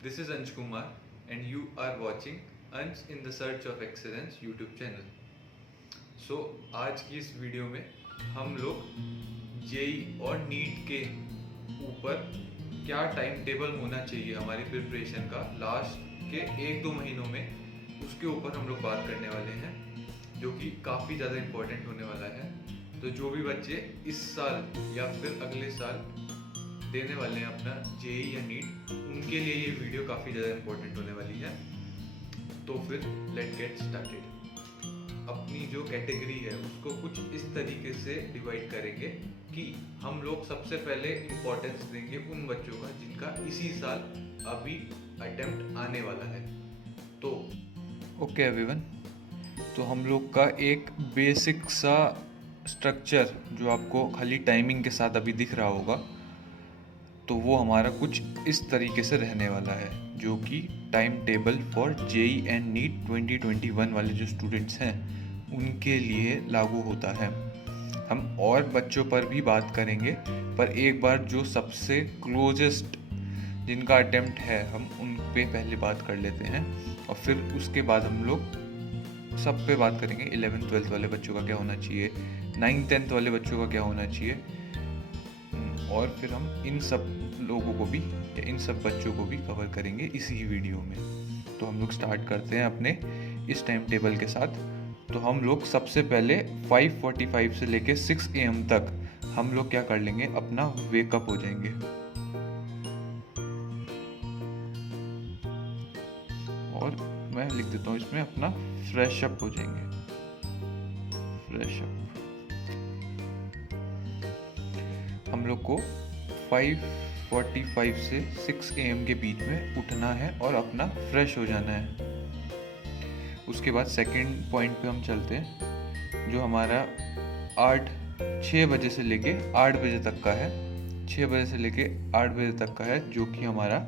This is Ansh Kumar and you are watching Ansh in the Search of Excellence YouTube channel. आज की इस video में हम लोग जेई और नीट के ऊपर क्या टाइम टेबल होना चाहिए हमारी प्रिपरेशन का लास्ट के 1-2 महीनों में, उसके ऊपर हम लोग बात करने वाले हैं, जो कि काफ़ी ज़्यादा इम्पोर्टेंट होने वाला है। तो जो भी बच्चे इस साल या फिर अगले साल देने वाले हैं अपना जेई या नीट, उनके लिए ये वीडियो काफ़ी ज़्यादा इम्पोर्टेंट होने वाली है। तो फिर लेट गेट स्टार्टेड। अपनी जो कैटेगरी है उसको कुछ इस तरीके से डिवाइड करेंगे कि हम लोग सबसे पहले इम्पोर्टेंस देंगे उन बच्चों का जिनका इसी साल अभी अटेम्प्ट आने वाला है। तो ओके एवरीवन, तो हम लोग का एक बेसिक सा स्ट्रक्चर जो आपको खाली टाइमिंग के साथ अभी दिख रहा होगा, तो वो हमारा कुछ इस तरीके से रहने वाला है, जो कि time table for JEE and NEET 2021 वाले जो स्टूडेंट्स हैं उनके लिए लागू होता है। हम और बच्चों पर भी बात करेंगे, पर एक बार जो सबसे क्लोजेस्ट जिनका अटेम्प्ट है हम उन पे पहले बात कर लेते हैं, और फिर उसके बाद हम लोग सब पे बात करेंगे। 11th-12th वाले बच्चों का क्या होना चाहिए, 9th-10th वाले बच्चों का क्या होना चाहिए, और फिर हम इन सब लोगों को भी या इन सब बच्चों को भी कवर करेंगे इसी वीडियो में। तो हम लोग स्टार्ट करते हैं अपने इस टाइम टेबल के साथ। तो हम लोग सबसे पहले 5:45 से लेके 6 AM तक हम लोग क्या कर लेंगे, अपना वेकअप हो जाएंगे। और मैं लिख देता हूँ इसमें अपना फ्रेश अप हो जाएंगे, फ्रेश अप। हम लोग को 5:45 से 6 AM के बीच में उठना है और अपना फ्रेश हो जाना है। उसके बाद सेकंड पॉइंट पे हम चलते हैं, जो हमारा 6 बजे से लेके 8 बजे तक का है। 6 बजे से लेके 8 बजे तक का है, जो कि हमारा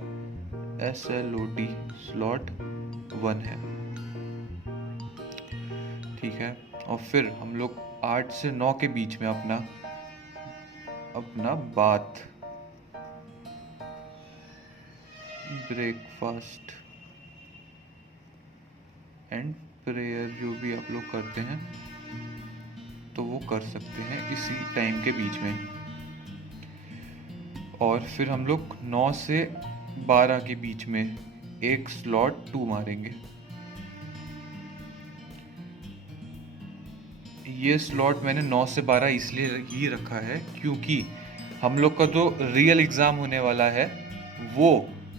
SLOT स्लॉट 1 है, ठीक है। और फिर हम लोग 8 से 9 के बीच में अपना बाथ, ब्रेकफास्ट एंड प्रेयर जो भी आप लोग करते हैं तो वो कर सकते हैं इसी टाइम के बीच में। और फिर हम लोग 9 से 12 के बीच में एक स्लॉट 2 मारेंगे। ये स्लॉट मैंने 9 से 12 इसलिए ही रखा है क्योंकि हम लोग का जो रियल एग्ज़ाम होने वाला है वो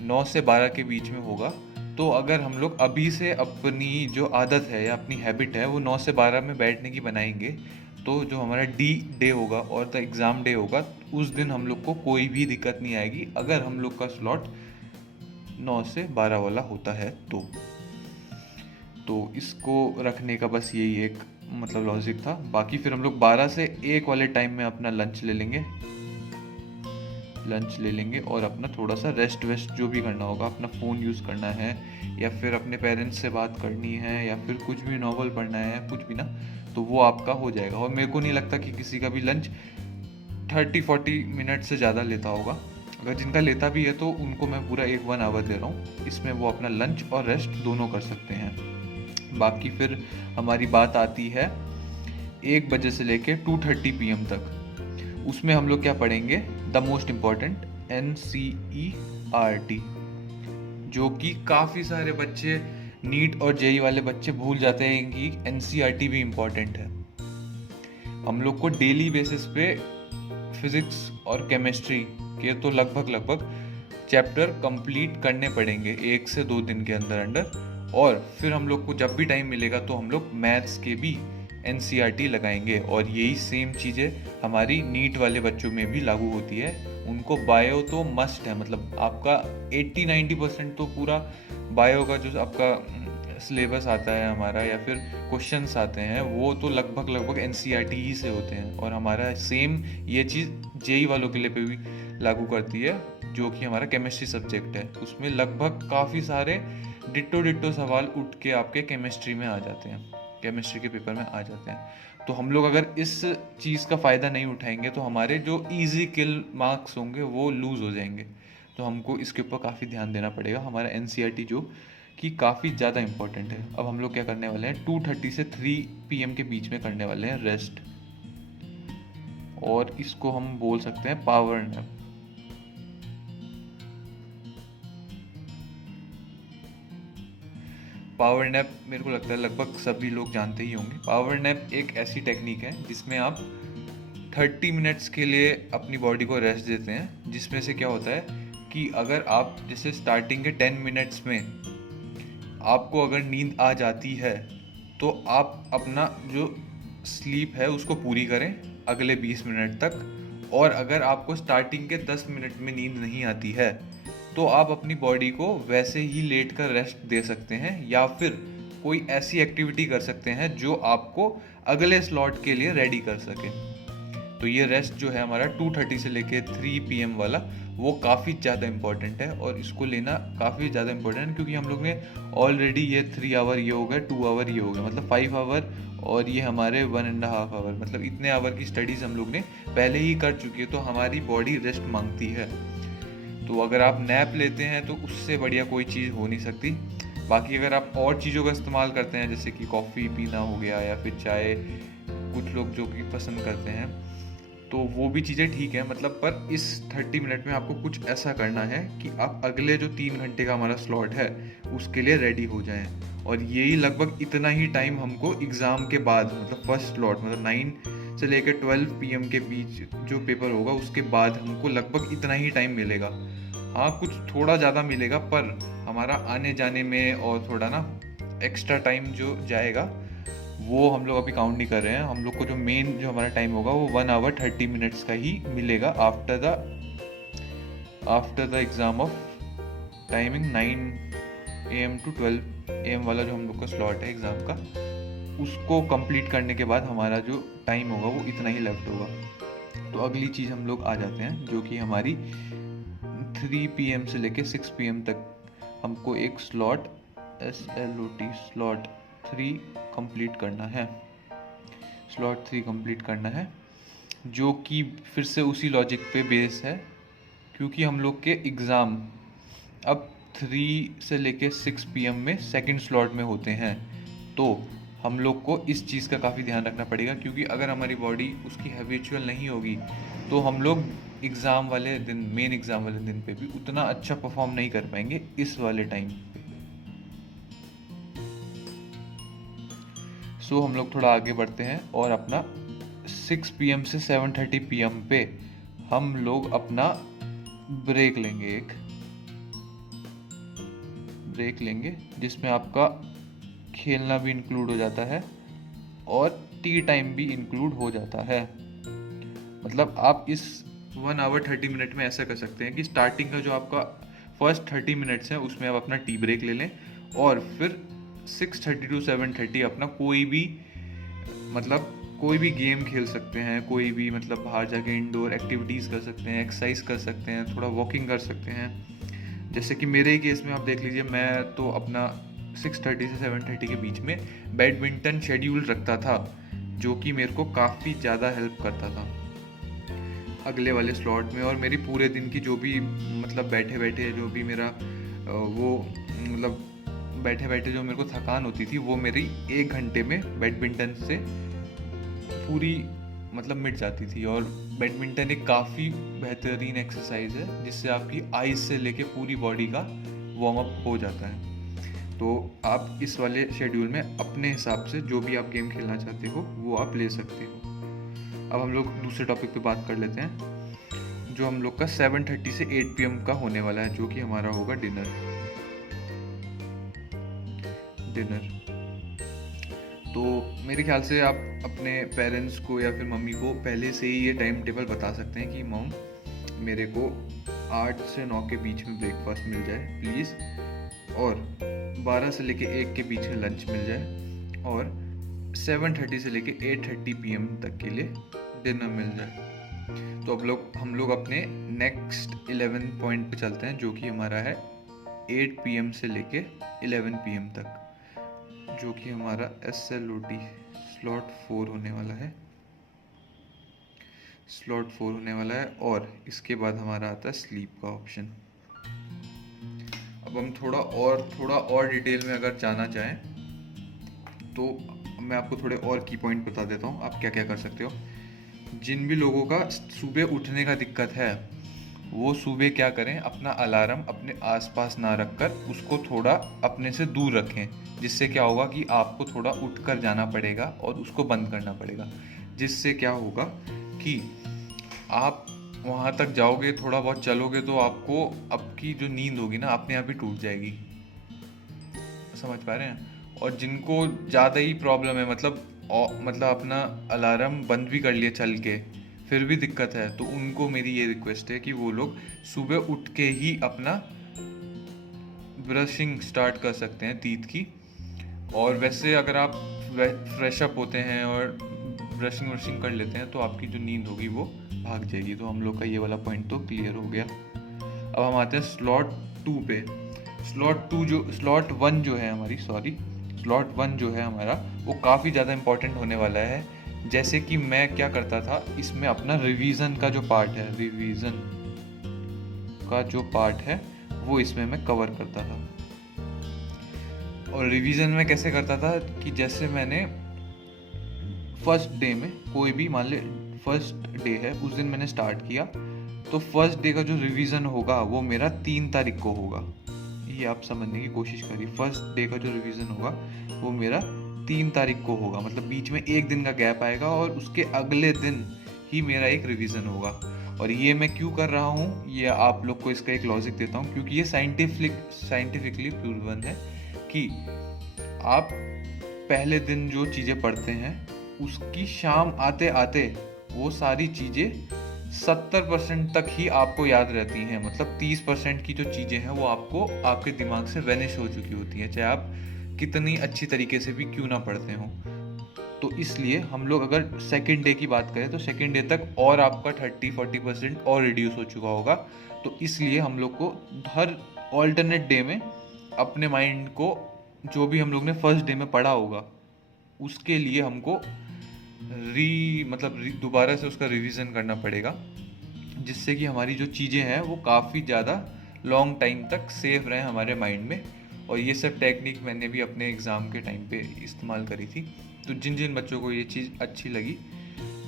9 से 12 के बीच में होगा। तो अगर हम लोग अभी से अपनी जो आदत है या अपनी हैबिट है वो 9 से 12 में बैठने की बनाएंगे, तो जो हमारा डे होगा और द एग्ज़ाम डे होगा, उस दिन हम लोग को कोई भी दिक्कत नहीं आएगी अगर हम लोग का स्लॉट 9 से 12 वाला होता है। तो इसको रखने का बस यही एक मतलब लॉजिक था। बाकी फिर हम लोग 12 से 1 वाले टाइम में अपना लंच ले लेंगे और अपना थोड़ा सा रेस्ट वेस्ट जो भी करना होगा, अपना फ़ोन यूज़ करना है या फिर अपने पेरेंट्स से बात करनी है या फिर कुछ भी नॉवल पढ़ना है, कुछ भी ना, तो वो आपका हो जाएगा। और मेरे को नहीं लगता कि किसी का भी लंच 30-40 मिनट से ज़्यादा लेता होगा। अगर जिनका लेता भी है तो उनको मैं पूरा 1 आवर दे रहा हूँ, इसमें वो अपना लंच और रेस्ट दोनों कर सकते हैं। बाकी फिर हमारी बात आती है 1 बजे से लेके 2:30 PM तक। उसमें हम लोग क्या पढ़ेंगे, द मोस्ट इम्पॉर्टेंट NCERT, जो कि काफ़ी सारे बच्चे नीट और जेई वाले बच्चे भूल जाते हैं कि NCERT भी इम्पॉर्टेंट है। हम लोग को डेली बेसिस पे फिजिक्स और केमिस्ट्री के तो लगभग चैप्टर कंप्लीट करने पड़ेंगे 1 से 2 दिन के अंदर। और फिर हम लोग को जब भी टाइम मिलेगा तो हम लोग मैथ्स के भी NCERT लगाएंगे, और यही सेम चीज़ें हमारी नीट वाले बच्चों में भी लागू होती है। उनको बायो तो मस्ट है, मतलब आपका 80-90% तो पूरा बायो का जो आपका सिलेबस आता है हमारा या फिर क्वेश्चंस आते हैं वो तो लगभग NCERT ही से होते हैं। और हमारा सेम ये चीज़ जेई वालों के लिए पे भी लागू करती है, जो कि हमारा केमिस्ट्री सब्जेक्ट है। उसमें लगभग काफ़ी सारे डिट्टो सवाल उठ के आपके केमिस्ट्री में आ जाते हैं, केमिस्ट्री के पेपर में आ जाते हैं। तो हम लोग अगर इस चीज़ का फ़ायदा नहीं उठाएंगे तो हमारे जो इजी किल मार्क्स होंगे वो लूज़ हो जाएंगे। तो हमको इसके ऊपर काफ़ी ध्यान देना पड़ेगा। हमारा एनसीईआरटी जो कि काफ़ी ज़्यादा इंपॉर्टेंट है। अब हम लोग क्या करने वाले हैं, 2:30 से 3 PM के बीच में करने वाले हैं रेस्ट, और इसको हम बोल सकते हैं पावर नैप। पावर नैप मेरे को लगता है लगभग सभी लोग जानते ही होंगे। पावर नैप एक ऐसी टेक्निक है जिसमें आप 30 मिनट्स के लिए अपनी बॉडी को रेस्ट देते हैं, जिसमें से क्या होता है कि अगर आप जैसे स्टार्टिंग के 10 मिनट्स में आपको अगर नींद आ जाती है तो आप अपना जो स्लीप है उसको पूरी करें अगले 20 मिनट तक। और अगर आपको स्टार्टिंग के 10 मिनट में नींद नहीं आती है तो आप अपनी बॉडी को वैसे ही लेट कर रेस्ट दे सकते हैं, या फिर कोई ऐसी एक्टिविटी कर सकते हैं जो आपको अगले स्लॉट के लिए रेडी कर सके। तो ये रेस्ट जो है हमारा 2:30 से लेके 3 PM वाला, वो काफ़ी ज़्यादा इम्पोर्टेंट है, और इसको लेना काफ़ी ज़्यादा इम्पोर्टेंट है क्योंकि हम लोग ने ऑलरेडी ये 3 आवर ये हो गया, 2 आवर ये हो गया, मतलब 5 आवर, और ये हमारे 1.5 आवर, मतलब इतने आवर की स्टडीज़ हम लोग ने पहले ही कर चुकी है। तो हमारी बॉडी रेस्ट मांगती है। तो अगर आप नैप लेते हैं तो उससे बढ़िया कोई चीज़ हो नहीं सकती। बाकी अगर आप और चीज़ों का इस्तेमाल करते हैं जैसे कि कॉफ़ी पीना हो गया या फिर चाय, कुछ लोग जो कि पसंद करते हैं, तो वो भी चीज़ें ठीक है, मतलब पर इस 30 मिनट में आपको कुछ ऐसा करना है कि आप अगले जो 3 घंटे का हमारा स्लॉट है उसके लिए रेडी हो जाएं। और यही लगभग इतना ही टाइम हमको एग्ज़ाम के बाद, मतलब फर्स्ट स्लॉट, मतलब 9 से लेकर 12 PM के बीच जो पेपर होगा उसके बाद हमको लगभग इतना ही टाइम मिलेगा। हाँ, कुछ थोड़ा ज़्यादा मिलेगा, पर हमारा आने जाने में और थोड़ा ना एक्स्ट्रा टाइम जो जाएगा वो हम लोग अभी काउंट नहीं कर रहे हैं। हम लोग को जो मेन जो हमारा टाइम होगा वो 1 आवर 30 मिनट्स का ही मिलेगा after the exam of timing 9 AM to 12 AM वाला जो हम लोग का स्लॉट है एग्ज़ाम का, उसको कंप्लीट करने के बाद हमारा जो टाइम होगा वो इतना ही लेफ्ट होगा। तो अगली चीज़ हम लोग आ जाते हैं जो कि हमारी 3 PM से लेके 6 PM तक हमको एक स्लॉट SLOT स्लॉट 3 कंप्लीट करना है। स्लॉट 3 कंप्लीट करना है, जो कि फिर से उसी लॉजिक पे बेस है क्योंकि हम लोग के एग्ज़ाम अब 3 से लेके 6 PM में सेकंड स्लॉट में होते हैं। तो हम लोग को इस चीज़ का काफ़ी ध्यान रखना पड़ेगा क्योंकि अगर हमारी बॉडी उसकी हैबिचुअल नहीं होगी तो हम लोग एग्ज़ाम वाले दिन, मेन एग्ज़ाम वाले दिन पे भी उतना अच्छा परफॉर्म नहीं कर पाएंगे इस वाले टाइम पे। सो हम लोग थोड़ा आगे बढ़ते हैं और अपना 6 PM से 7:30 PM पे हम लोग अपना ब्रेक लेंगे, एक ब्रेक लेंगे जिसमें आपका खेलना भी इंक्लूड हो जाता है और टी टाइम भी इंक्लूड हो जाता है। मतलब आप इस 1 आवर 30 मिनट में ऐसा कर सकते हैं कि स्टार्टिंग का जो आपका फर्स्ट 30 मिनट्स है उसमें आप अपना टी ब्रेक ले लें, और फिर 6:30 to 7:30 अपना कोई भी, मतलब कोई भी गेम खेल सकते हैं, कोई भी मतलब बाहर जाके इंडोर एक्टिविटीज़ कर सकते हैं, एक्सरसाइज कर सकते हैं, थोड़ा वॉकिंग कर सकते हैं। जैसे कि मेरे ही केस में आप देख लीजिए, मैं तो अपना 6:30 से 7:30 के बीच में बैडमिंटन शेड्यूल रखता था, जो कि मेरे को काफ़ी ज़्यादा हेल्प करता था अगले वाले स्लॉट में। और मेरी पूरे दिन की जो भी, मतलब बैठे बैठे जो भी मेरा वो, मतलब बैठे बैठे जो मेरे को थकान होती थी वो मेरी 1 घंटे में बैडमिंटन से पूरी मतलब मिट जाती थी। और बैडमिंटन एक काफ़ी बेहतरीन एक्सरसाइज है जिससे आपकी आईज से लेके पूरी बॉडी का वार्म अप हो जाता है। तो आप इस वाले शेड्यूल में अपने हिसाब से जो भी आप गेम खेलना चाहते हो वो आप ले सकते हो। अब हम लोग दूसरे टॉपिक पे बात कर लेते हैं जो हम लोग का 7:30 से 8 PM का होने वाला है, जो कि हमारा होगा डिनर। तो मेरे ख्याल से आप अपने पेरेंट्स को या फिर मम्मी को पहले से ही ये टाइम टेबल बता सकते हैं कि मॉम, मेरे को 8 से 9 के बीच में ब्रेकफास्ट मिल जाए प्लीज़, और 12 से लेके 1 के बीच में लंच मिल जाए, और 7:30 से लेके 8:30 PM तक के लिए डिनर मिल जाए। तो अब हम लोग अपने नेक्स्ट 11 पॉइंट पे चलते हैं, जो कि हमारा है 8 PM से लेके 11 PM तक, जो कि हमारा SLOT स्लॉट 4 होने वाला है। स्लॉट 4 होने वाला है, और इसके बाद हमारा आता है स्लीप का ऑप्शन। अब हम थोड़ा और डिटेल में अगर जाना चाहें तो मैं आपको थोड़े और की पॉइंट बता देता हूँ आप क्या क्या कर सकते हो। जिन भी लोगों का सुबह उठने का दिक्कत है वो सुबह क्या करें, अपना अलार्म अपने आसपास ना रखकर उसको थोड़ा अपने से दूर रखें, जिससे क्या होगा कि आपको थोड़ा उठकर जाना पड़ेगा और उसको बंद करना पड़ेगा। जिससे क्या होगा कि आप वहाँ तक जाओगे, थोड़ा बहुत चलोगे तो आपको आपकी जो नींद होगी ना अपने आप ही टूट जाएगी। समझ पा रहे हैं? और जिनको ज़्यादा ही प्रॉब्लम है, मतलब अपना अलार्म बंद भी कर लिए चल के फिर भी दिक्कत है, तो उनको मेरी ये रिक्वेस्ट है कि वो लोग सुबह उठ के ही अपना ब्रशिंग स्टार्ट कर सकते हैं टीथ की। और वैसे अगर आप फ्रेश अप होते हैं और ब्रशिंग कर लेते हैं तो आपकी जो नींद होगी वो भाग जाएगी। तो हम लोग का ये वाला पॉइंट तो क्लियर हो गया। अब हम आते हैं स्लॉट 2 पे। स्लॉट 1 जो है हमारी, स्लॉट 1 जो है हमारा वो काफ़ी ज़्यादा इम्पोर्टेंट होने वाला है। जैसे कि मैं क्या करता था, इसमें अपना रिवीजन का जो पार्ट है वो इसमें मैं कवर करता था। और रिवीजन में कैसे करता था कि जैसे मैंने फर्स्ट डे में कोई भी, मान ले फर्स्ट डे है उस दिन मैंने स्टार्ट किया, तो फर्स्ट डे का जो रिवीजन होगा वो मेरा 3 तारीख को होगा। ये आप समझने की कोशिश करिए, फर्स्ट डे का जो रिवीजन होगा वो मेरा 3 तारीख को होगा, मतलब बीच में एक दिन का गैप आएगा और उसके अगले दिन ही मेरा एक रिवीजन होगा। और ये मैं क्यों कर रहा हूँ, ये आप लोग को इसका एक लॉजिक देता हूँ, क्योंकि ये साइंटिफिकली प्रूवन है कि आप पहले दिन जो चीज़ें पढ़ते हैं उसकी शाम आते आते वो सारी चीज़ें 70% तक ही आपको याद रहती हैं। मतलब 30% की जो चीज़ें हैं वो आपको आपके दिमाग से वेनिश हो चुकी होती हैं, चाहे आप कितनी अच्छी तरीके से भी क्यों ना पढ़ते हो। तो इसलिए हम लोग अगर सेकेंड डे की बात करें तो सेकेंड डे तक और आपका 30-40% और रिड्यूस हो चुका होगा। तो इसलिए हम लोग को हर ऑल्टरनेट डे में अपने माइंड को, जो भी हम लोग ने फर्स्ट डे में पढ़ा होगा उसके लिए हमको दोबारा से उसका रिवीजन करना पड़ेगा, जिससे कि हमारी जो चीज़ें हैं वो काफ़ी ज़्यादा लॉन्ग टाइम तक सेफ रहें हमारे माइंड में। और ये सब टेक्निक मैंने भी अपने एग्ज़ाम के टाइम पे इस्तेमाल करी थी। तो जिन जिन बच्चों को ये चीज़ अच्छी लगी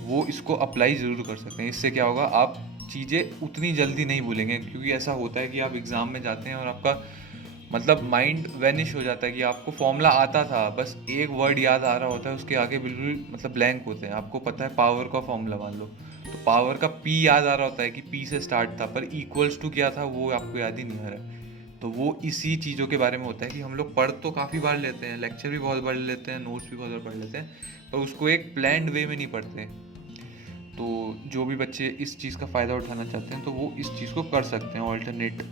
वो इसको अप्लाई ज़रूर कर सकते हैं। इससे क्या होगा, आप चीज़ें उतनी जल्दी नहीं भूलेंगे, क्योंकि ऐसा होता है कि आप एग्ज़ाम में जाते हैं और आपका माइंड वैनिश हो जाता है कि आपको फॉर्मूला आता था, बस एक वर्ड याद आ रहा होता है, उसके आगे बिल्कुल ब्लैंक होते हैं। आपको पता है पावर का फॉर्मूला मान लो, तो पावर का पी याद आ रहा होता है कि पी से स्टार्ट था, पर इक्वल्स टू क्या था वो आपको याद ही नहीं आ रहा है। तो वो इसी चीज़ों के बारे में होता है कि हम लोग पढ़ तो काफ़ी बार लेते हैं, लेक्चर भी बहुत बार लेते हैं, नोट्स भी बहुत बार पढ़ लेते हैं, पर उसको एक प्लान्ड वे में नहीं पढ़ते। तो जो भी बच्चे इस चीज़ का फ़ायदा उठाना चाहते हैं तो वो इस चीज़ को कर सकते हैं,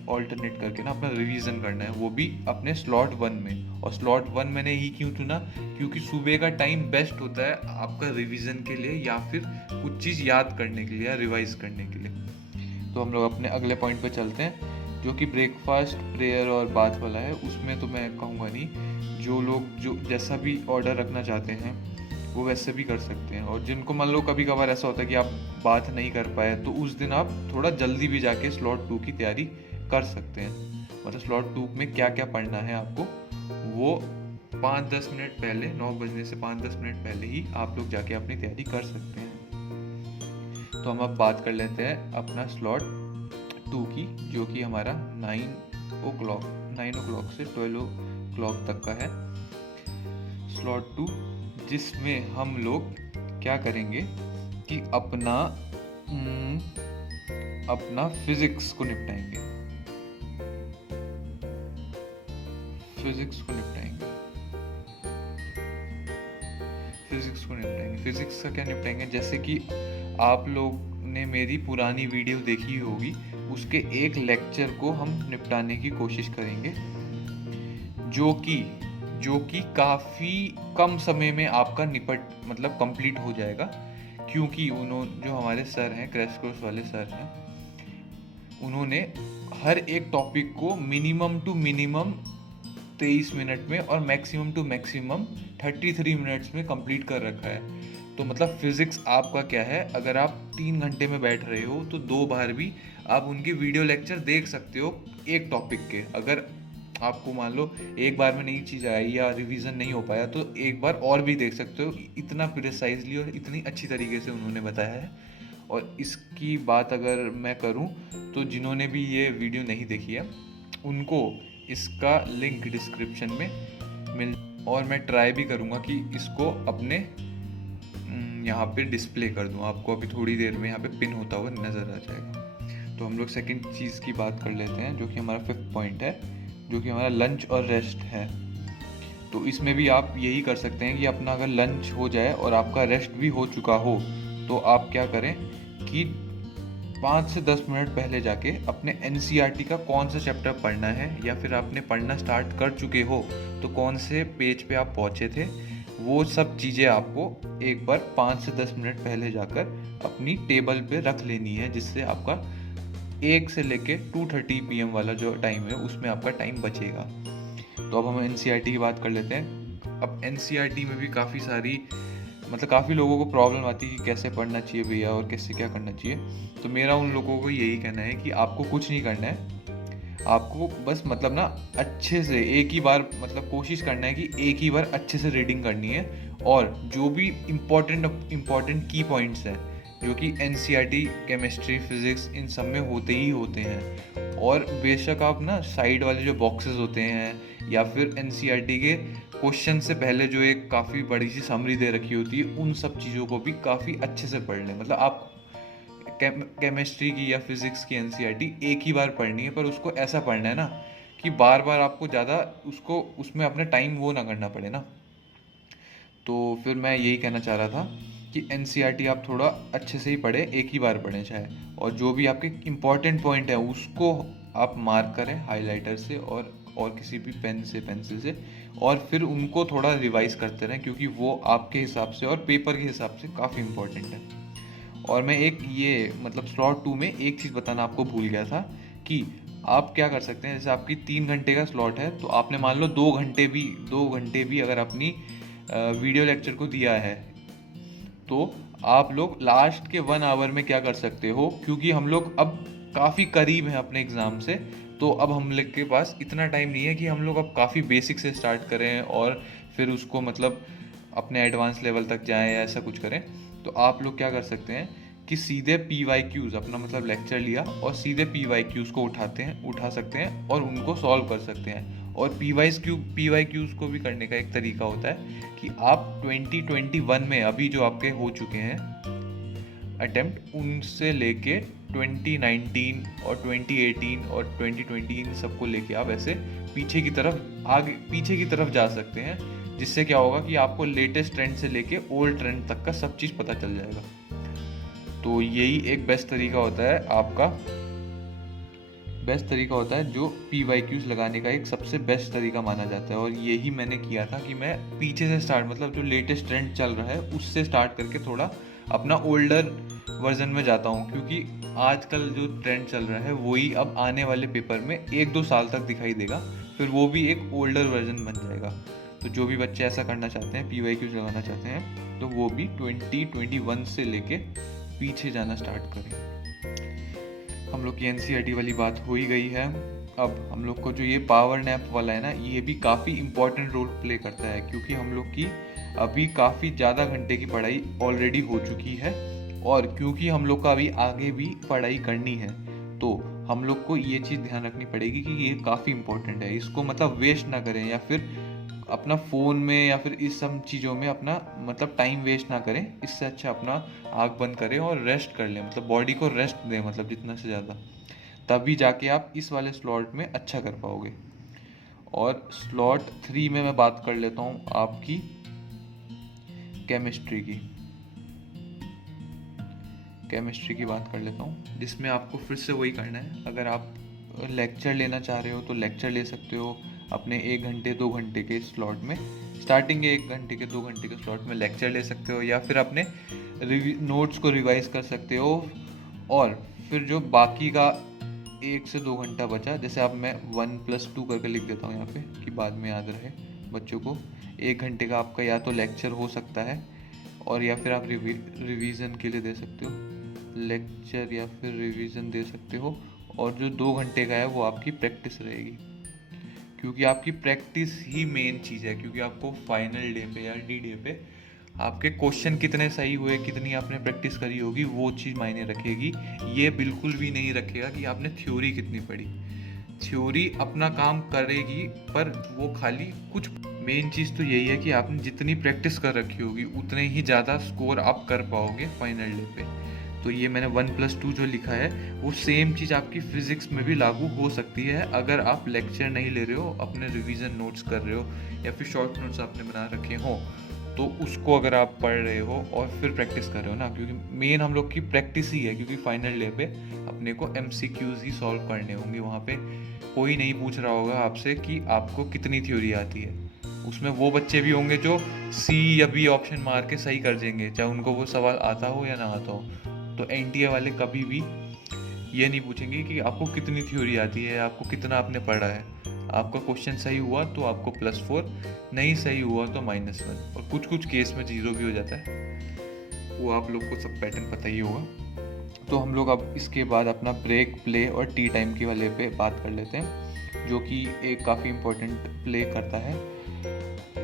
ऑल्टरनेट करके ना अपना रिवीजन करना है, वो भी अपने स्लॉट 1 में। और स्लॉट 1 मैंने ही क्यों चुना, क्योंकि सुबह का टाइम बेस्ट होता है आपका रिवीजन के लिए या फिर कुछ चीज़ याद करने के लिए या रिवाइज करने के लिए। तो हम लोग अपने अगले पॉइंट पे चलते हैं, जो कि ब्रेकफास्ट, प्रेयर और बात वाला है। उसमें तो मैं कहूँगा नहीं, जो लोग जो जैसा भी ऑर्डर रखना चाहते हैं वो वैसे भी कर सकते हैं। और जिनको मान लो कभी कभार ऐसा होता है कि आप बात नहीं कर पाए, तो उस दिन आप थोड़ा जल्दी भी जाके स्लॉट 2 की तैयारी कर सकते हैं। मतलब स्लॉट 2 में क्या क्या पढ़ना है आपको, वो 5-10 मिनट पहले, 9 बजने से 5-10 मिनट पहले ही आप लोग जाके अपनी तैयारी कर सकते हैं। तो हम अब बात कर लेते हैं अपना स्लॉट 2 की, जो कि हमारा 9 o'clock से 12 o'clock तक का है स्लॉट 2, जिसमें हम लोग क्या करेंगे कि अपना फिजिक्स को निपटाएंगे। फिजिक्स का क्या निपटाएंगे, जैसे कि आप लोग ने मेरी पुरानी वीडियो देखी होगी, उसके एक लेक्चर को हम निपटाने की कोशिश करेंगे, जो कि काफ़ी कम समय में आपका कंप्लीट हो जाएगा। क्योंकि जो हमारे सर हैं, क्रैश कोर्स वाले सर हैं, उन्होंने हर एक टॉपिक को मिनिमम टू मिनिमम 23 मिनट में और मैक्सिमम टू मैक्सिमम 33 मिनट्स में कंप्लीट कर रखा है। तो फिजिक्स आपका क्या है, अगर आप 3 घंटे में बैठ रहे हो तो 2 बार भी आप उनके वीडियो लेक्चर देख सकते हो एक टॉपिक के। अगर आपको मान लो एक बार में नई चीज़ आई या रिवीजन नहीं हो पाया तो एक बार और भी देख सकते हो। इतना प्रिसाइजली और इतनी अच्छी तरीके से उन्होंने बताया है। और इसकी बात अगर मैं करूं तो जिन्होंने भी ये वीडियो नहीं देखी है उनको इसका लिंक डिस्क्रिप्शन में मिल, और मैं ट्राई भी करूंगा कि इसको अपने यहाँ पे डिस्प्ले कर दूँ। आपको अभी थोड़ी देर में यहाँ पे पिन होता हुआ नज़र आ जाएगा। तो हम लोग सेकंड चीज़ की बात कर लेते हैं जो कि हमारा 5th पॉइंट है, जो कि हमारा लंच और रेस्ट है। तो इसमें भी आप यही कर सकते हैं कि अपना अगर लंच हो जाए और आपका रेस्ट भी हो चुका हो तो आप क्या करें कि 5 से 10 मिनट पहले जाके अपने NCERT का कौन सा चैप्टर पढ़ना है या फिर आपने पढ़ना स्टार्ट कर चुके हो तो कौन से पेज पे आप पहुँचे थे, वो सब चीज़ें आपको एक बार 5 से 10 मिनट पहले जाकर अपनी टेबल पे रख लेनी है, जिससे आपका 1 से लेके 2:30 PM वाला जो टाइम है उसमें आपका टाइम बचेगा। तो अब हम NCERT की बात कर लेते हैं। अब NCERT में भी काफ़ी सारी मतलब काफ़ी लोगों को प्रॉब्लम आती है कि कैसे पढ़ना चाहिए भैया और कैसे क्या करना चाहिए। तो मेरा उन लोगों को यही कहना है कि आपको कुछ नहीं करना है, आपको बस मतलब ना अच्छे से एक ही बार मतलब कोशिश करना है कि एक ही बार अच्छे से रीडिंग करनी है। और जो भी इम्पोर्टेंट की पॉइंट्स हैं जो कि NCERT केमिस्ट्री फिजिक्स इन सब में होते ही होते हैं, और बेशक आप ना साइड वाले जो बॉक्सेस होते हैं या फिर NCERT के क्वेश्चन से पहले जो एक काफ़ी बड़ी सी समरी दे रखी होती है उन सब चीज़ों को भी काफ़ी अच्छे से पढ़ लें। मतलब आप केमिस्ट्री की या फिजिक्स की NCERT एक ही बार पढ़नी है, पर उसको ऐसा पढ़ना है ना कि बार बार आपको ज़्यादा उसको उसमें अपना टाइम वो ना करना पड़े ना। तो फिर मैं यही कहना चाह रहा था कि NCERT आप थोड़ा अच्छे से ही पढ़ें, एक ही बार पढ़ें चाहे, और जो भी आपके इम्पॉर्टेंट पॉइंट है उसको आप मार्क करें हाइलाइटर से और किसी भी पेन से पेंसिल से, और फिर उनको थोड़ा रिवाइज करते रहें क्योंकि वो आपके हिसाब से और पेपर के हिसाब से काफ़ी इम्पोर्टेंट है। और मैं एक ये मतलब स्लॉट 2 में एक चीज़ बताना आपको भूल गया था कि आप क्या कर सकते हैं। जैसे आपकी 3 घंटे का स्लॉट है तो आपने मान लो 2 घंटे भी अगर अपनी वीडियो लेक्चर को दिया है तो आप लोग लास्ट के 1 आवर में क्या कर सकते हो, क्योंकि हम लोग अब काफ़ी करीब हैं अपने एग्ज़ाम से, तो अब हम लोग के पास इतना टाइम नहीं है कि हम लोग अब काफ़ी बेसिक से स्टार्ट करें और फिर उसको मतलब अपने एडवांस लेवल तक जाएं या ऐसा कुछ करें। तो आप लोग क्या कर सकते हैं कि सीधे PYQs अपना मतलब लेक्चर लिया और सीधे PYQs को उठा सकते हैं और उनको सॉल्व कर सकते हैं। और PYQs को भी करने का एक तरीका होता है कि आप 2021 में अभी जो आपके हो चुके हैं अटेम्प्ट, उनसे लेके 2019 और 2018 और 2020 इन सबको लेके आप ऐसे पीछे की तरफ जा सकते हैं, जिससे क्या होगा कि आपको लेटेस्ट ट्रेंड से लेके ओल्ड ट्रेंड तक का सब चीज़ पता चल जाएगा। तो यही एक बेस्ट तरीका होता है जो PYQs लगाने का एक सबसे बेस्ट तरीका माना जाता है। और यही मैंने किया था कि मैं पीछे से स्टार्ट मतलब जो लेटेस्ट ट्रेंड चल रहा है उससे स्टार्ट करके थोड़ा अपना ओल्डर वर्जन में जाता हूँ, क्योंकि आजकल जो ट्रेंड चल रहा है वही अब आने वाले पेपर में 1-2 साल तक दिखाई देगा, फिर वो भी एक ओल्डर वर्जन बन जाएगा। तो जो भी बच्चे ऐसा करना चाहते हैं, PYQs लगाना चाहते हैं, तो वो भी 2021 से लेके पीछे जाना स्टार्ट करें। हम लोग की NCERT वाली बात हो ही गई है। अब हम लोग को जो ये पावर नैप वाला है ना, ये भी काफ़ी इम्पोर्टेंट रोल प्ले करता है, क्योंकि हम लोग की अभी काफ़ी ज़्यादा घंटे की पढ़ाई ऑलरेडी हो चुकी है, और क्योंकि हम लोग का अभी आगे भी पढ़ाई करनी है तो हम लोग को ये चीज़ ध्यान रखनी पड़ेगी कि ये काफ़ी इम्पोर्टेंट है, इसको मतलब वेस्ट ना करें या फिर अपना फ़ोन में या फिर इस सब चीज़ों में अपना मतलब टाइम वेस्ट ना करें। इससे अच्छा अपना आँख बंद करें और रेस्ट कर लें, मतलब बॉडी को रेस्ट दें, मतलब जितना से ज़्यादा, तभी जाके आप इस वाले स्लॉट में अच्छा कर पाओगे। और स्लॉट 3 में मैं बात कर लेता हूँ आपकी केमिस्ट्री की बात कर लेता हूँ, जिसमें आपको फिर से वही करना है। अगर आप लेक्चर लेना चाह रहे हो तो लेक्चर ले सकते हो अपने 1 घंटे 2 घंटे के स्लॉट में। स्टार्टिंग के 1 घंटे के 2 घंटे के स्लॉट में लेक्चर ले सकते हो या फिर अपने नोट्स को रिवाइज कर सकते हो। और फिर जो बाकी का 1 से 2 घंटा बचा, जैसे अब मैं 1+2 करके लिख देता हूँ यहाँ पे कि बाद में याद रहे बच्चों को। 1 घंटे का आपका या तो लेक्चर हो सकता है और या फिर आप रिवीजन के लिए दे सकते हो लेक्चर या फिर रिवीजन दे सकते हो, और जो 2 घंटे का है वो आपकी प्रैक्टिस रहेगी। क्योंकि आपकी प्रैक्टिस ही मेन चीज़ है। क्योंकि आपको फाइनल डे पे या डी डे पे आपके क्वेश्चन कितने सही हुए, कितनी आपने प्रैक्टिस करी होगी, वो चीज़ मायने रखेगी। ये बिल्कुल भी नहीं रखेगा कि आपने थ्योरी कितनी पढ़ी। थ्योरी अपना काम करेगी, पर वो खाली कुछ। मेन चीज़ तो यही है कि आपने जितनी प्रैक्टिस कर रखी होगी उतने ही ज़्यादा स्कोर आप कर पाओगे फाइनल डे पे। तो ये मैंने 1+2 जो लिखा है वो सेम चीज़ आपकी फिज़िक्स में भी लागू हो सकती है, अगर आप लेक्चर नहीं ले रहे हो, अपने रिवीजन नोट्स कर रहे हो या फिर शॉर्ट नोट्स आपने बना रखे हो, तो उसको अगर आप पढ़ रहे हो और फिर प्रैक्टिस कर रहे हो ना। क्योंकि मेन हम लोग की प्रैक्टिस ही है, क्योंकि फाइनल डे पे अपने को MCQs ही सॉल्व करने होंगे। वहाँ पे कोई नहीं पूछ रहा होगा आपसे कि आपको कितनी थ्योरी आती है। उसमें वो बच्चे भी होंगे जो C या B ऑप्शन मार के सही कर देंगे, चाहे उनको वो सवाल आता हो या ना आता हो। तो NTA वाले कभी भी ये नहीं पूछेंगे कि आपको कितनी थ्योरी आती है, आपको कितना आपने पढ़ा है। आपका क्वेश्चन सही हुआ तो आपको +4, नहीं सही हुआ तो -1, और कुछ कुछ केस में 0 भी हो जाता है। वो आप लोग को सब पैटर्न पता ही होगा। तो हम लोग अब इसके बाद अपना ब्रेक, प्ले और टी टाइम के वाले पे बात कर लेते हैं, जो कि एक काफ़ी इम्पोर्टेंट प्ले करता है।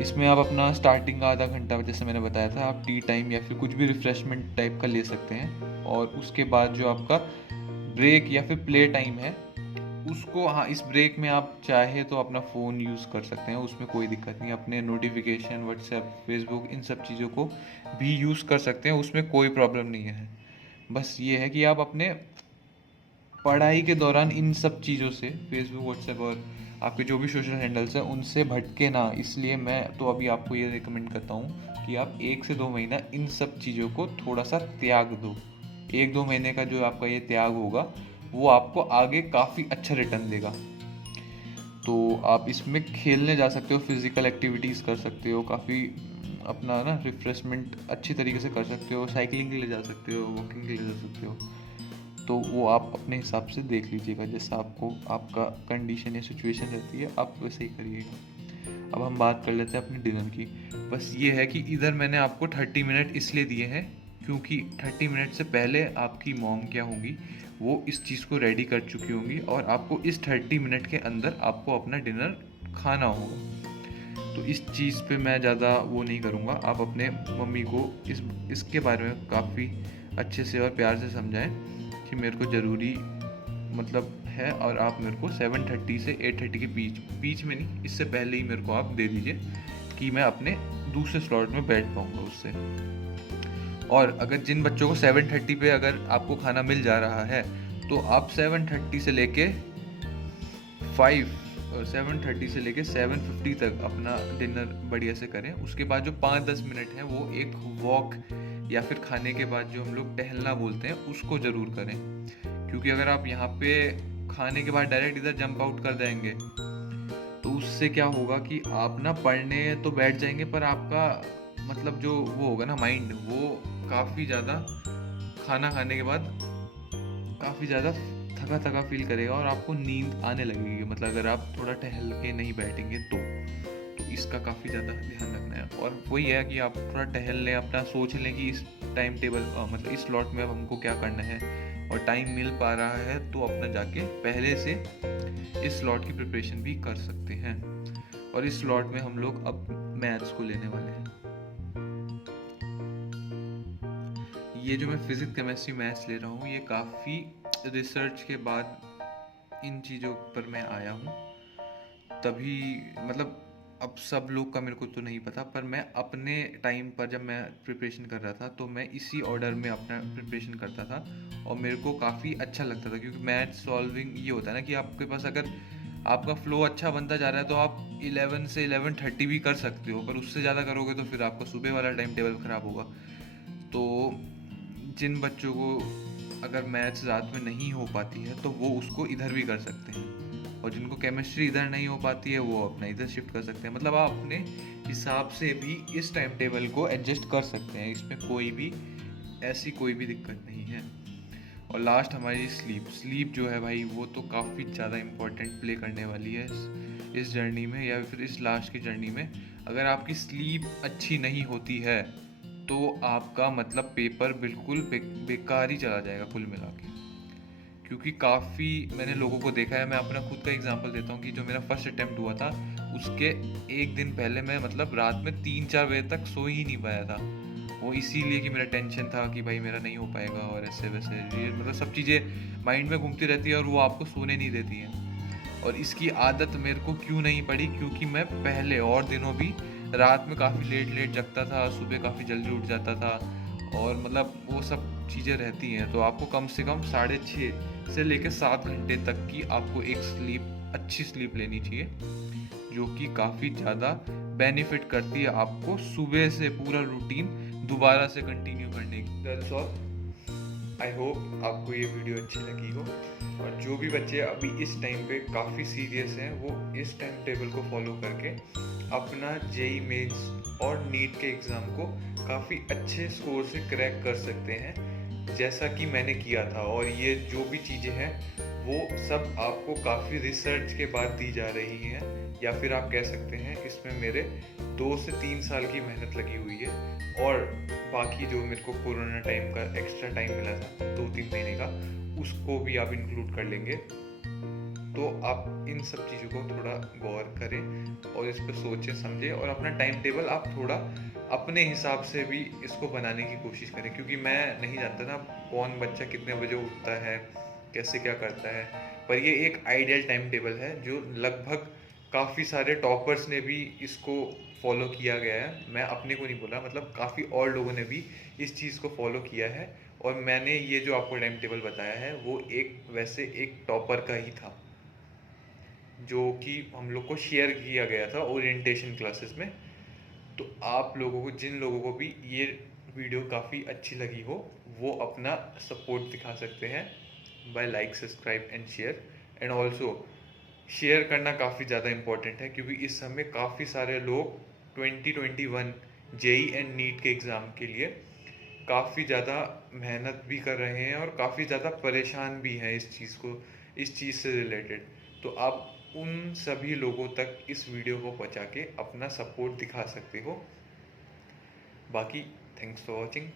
इसमें आप अपना स्टार्टिंग का आधा घंटा, जैसे मैंने बताया था, आप टी टाइम या फिर कुछ भी रिफ्रेशमेंट टाइप का ले सकते हैं। और उसके बाद जो आपका ब्रेक या फिर प्ले टाइम है उसको, हाँ, इस ब्रेक में आप चाहे तो अपना फ़ोन यूज़ कर सकते हैं, उसमें कोई दिक्कत नहीं। अपने नोटिफिकेशन, व्हाट्सएप, फेसबुक, इन सब चीज़ों को भी यूज़ कर सकते हैं, उसमें कोई प्रॉब्लम नहीं है। बस ये है कि आप अपने पढ़ाई के दौरान इन सब चीज़ों से, फेसबुक, व्हाट्सएप और आपके जो भी सोशल हैंडल्स हैं, उनसे भटके ना। इसलिए मैं तो अभी आपको ये रिकमेंड करता हूँ कि आप 1 से 2 महीना इन सब चीज़ों को थोड़ा सा त्याग दो। 1-2 महीने का जो आपका ये त्याग होगा वो आपको आगे काफ़ी अच्छा रिटर्न देगा। तो आप इसमें खेलने जा सकते हो, फिज़िकल एक्टिविटीज़ कर सकते हो, काफ़ी अपना ना रिफ्रेशमेंट अच्छी तरीके से कर सकते हो, साइकिलिंग के लिए जा सकते हो, वॉकिंग के लिए जा सकते हो। तो वो आप अपने हिसाब से देख लीजिएगा, जैसा आपको आपका कंडीशन या सिचुएशन रहती है आप वैसे ही करिएगा। अब हम बात कर लेते हैं अपने डिनर की। बस ये है कि इधर मैंने आपको 30 मिनट इसलिए दिए हैं क्योंकि 30 मिनट से पहले आपकी मॉम क्या होंगी, वो इस चीज़ को रेडी कर चुकी होंगी और आपको इस 30 मिनट के अंदर आपको अपना डिनर खाना होगा। तो इस चीज़ पे मैं ज़्यादा वो नहीं करूँगा। आप अपने मम्मी को इसके बारे में काफ़ी अच्छे से और प्यार से समझाएं कि मेरे को ज़रूरी मतलब है, और आप मेरे को 7:30 से 8:30 के बीच में नहीं, इससे पहले ही मेरे को आप दे दीजिए कि मैं अपने दूसरे स्लॉट में बैठ पाऊँगा उससे। और अगर जिन बच्चों को 7:30 पे अगर आपको खाना मिल जा रहा है, तो आप 7:30 से लेके 7:30 से लेके 7:50 तक अपना डिनर बढ़िया से करें। उसके बाद जो 5-10 मिनट है वो एक वॉक या फिर खाने के बाद जो हम लोग टहलना बोलते हैं उसको ज़रूर करें। क्योंकि अगर आप यहाँ पे खाने के बाद डायरेक्ट इधर जंप आउट कर देंगे तो उससे क्या होगा कि आप ना पढ़ने तो बैठ जाएंगे, पर आपका मतलब जो वो होगा ना माइंड, वो काफ़ी ज़्यादा खाना खाने के बाद काफ़ी ज़्यादा थका थका फील करेगा और आपको नींद आने लगेगी। मतलब अगर आप थोड़ा टहल के नहीं बैठेंगे तो इसका काफ़ी ज़्यादा ध्यान रखना है। और वही है कि आप थोड़ा टहल लें, अपना सोच लें कि इस टाइम टेबल मतलब इस स्लॉट में अब हमको क्या करना है, और टाइम मिल पा रहा है तो अपना जाके पहले से इस स्लॉट की प्रिपरेशन भी कर सकते हैं। और इस स्लॉट में हम लोग अब मैथ्स को लेने वाले हैं। ये जो मैं फिजिक्स, केमिस्ट्री, मैथ्स ले रहा हूँ, ये काफ़ी रिसर्च के बाद इन चीज़ों पर मैं आया हूँ। तभी मतलब अब सब लोग का मेरे को तो नहीं पता, पर मैं अपने टाइम पर जब मैं प्रिपरेशन कर रहा था तो मैं इसी ऑर्डर में अपना प्रिपरेशन करता था और मेरे को काफ़ी अच्छा लगता था। क्योंकि मैथ सॉल्विंग ये होता है ना कि आपके पास अगर आपका फ्लो अच्छा बनता जा रहा है तो आप 11 से 11:30 भी कर सकते हो, पर उससे ज़्यादा करोगे तो फिर आपका सुबह वाला टाइम टेबल ख़राब होगा। तो जिन बच्चों को अगर मैथ्स रात में नहीं हो पाती है तो वो उसको इधर भी कर सकते हैं, और जिनको केमिस्ट्री इधर नहीं हो पाती है वो अपना इधर शिफ्ट कर सकते हैं। मतलब आप अपने हिसाब से भी इस टाइम टेबल को एडजस्ट कर सकते हैं, इसमें कोई भी ऐसी कोई भी दिक्कत नहीं है। और लास्ट हमारी स्लीप जो है भाई, वो तो काफ़ी ज़्यादा इम्पोर्टेंट प्ले करने वाली है इस जर्नी में, या फिर इस लास्ट की जर्नी में। अगर आपकी स्लीप अच्छी नहीं होती है तो आपका मतलब पेपर बिल्कुल बेकार ही चला जाएगा कुल मिला के। क्योंकि काफ़ी मैंने लोगों को देखा है। मैं अपना खुद का एग्जांपल देता हूँ कि जो मेरा फर्स्ट अटेम्प्ट हुआ था उसके एक दिन पहले मैं मतलब रात में 3-4 बजे तक सो ही नहीं पाया था। वो इसीलिए कि मेरा टेंशन था कि भाई मेरा नहीं हो पाएगा और ऐसे वैसे, ये मतलब सब चीज़ें माइंड में घूमती रहती है और वो आपको सोने नहीं देती हैं। और इसकी आदत मेरे को क्यों नहीं पड़ी, क्योंकि मैं पहले और दिनों भी रात में काफ़ी लेट लेट जगता था, सुबह काफ़ी जल्दी उठ जाता था और मतलब वो सब चीज़ें रहती हैं। तो आपको कम से कम 6:30 से लेकर 7 घंटे तक की आपको एक अच्छी स्लीप लेनी चाहिए, जो कि काफ़ी ज़्यादा बेनिफिट करती है आपको सुबह से पूरा रूटीन दोबारा से कंटिन्यू करने की। That's all. आई होप आपको ये वीडियो अच्छी लगी हो, और जो भी बच्चे अभी इस टाइम पे काफ़ी सीरियस हैं वो इस टाइम टेबल को फॉलो करके अपना जेई मेंस और नीट के एग्ज़ाम को काफ़ी अच्छे स्कोर से क्रैक कर सकते हैं, जैसा कि मैंने किया था। और ये जो भी चीज़ें हैं वो सब आपको काफ़ी रिसर्च के बाद दी जा रही हैं, या फिर आप कह सकते हैं इसमें मेरे 2 से 3 साल की मेहनत लगी हुई है। और बाकी जो मेरे को कोरोना टाइम का एक्स्ट्रा टाइम मिला था 2-3 महीने का, उसको भी आप इंक्लूड कर लेंगे। तो आप इन सब चीज़ों को थोड़ा गौर करें और इस पर सोचें समझें, और अपना टाइम टेबल आप थोड़ा अपने हिसाब से भी इसको बनाने की कोशिश करें, क्योंकि मैं नहीं जानता ना कौन बच्चा कितने बजे उठता है, कैसे क्या करता है। पर ये एक आइडियल टाइम टेबल है जो लगभग काफ़ी सारे टॉपर्स ने भी इसको फॉलो किया गया है। मैं अपने को नहीं बोला, मतलब काफ़ी और लोगों ने भी इस चीज़ को फॉलो किया है। और मैंने ये जो आपको टाइम टेबल बताया है वो वैसे एक टॉपर का ही था, जो कि हम लोग को शेयर किया गया था ओरिएंटेशन क्लासेस में। तो आप लोगों को, जिन लोगों को भी ये वीडियो काफ़ी अच्छी लगी हो, वो अपना सपोर्ट दिखा सकते हैं by like, subscribe and share. And also share करना काफ़ी ज़्यादा इम्पोर्टेंट है, क्योंकि इस समय काफ़ी सारे लोग 2021 जेई एंड नीट के एग्ज़ाम के लिए काफ़ी ज़्यादा मेहनत भी कर रहे हैं और काफ़ी ज़्यादा परेशान भी हैं इस चीज़ से रिलेटेड। तो आप उन सभी लोगों तक इस वीडियो को पहुंचा के अपना सपोर्ट दिखा सकते हो। बाकी थैंक्स फॉर वॉचिंग।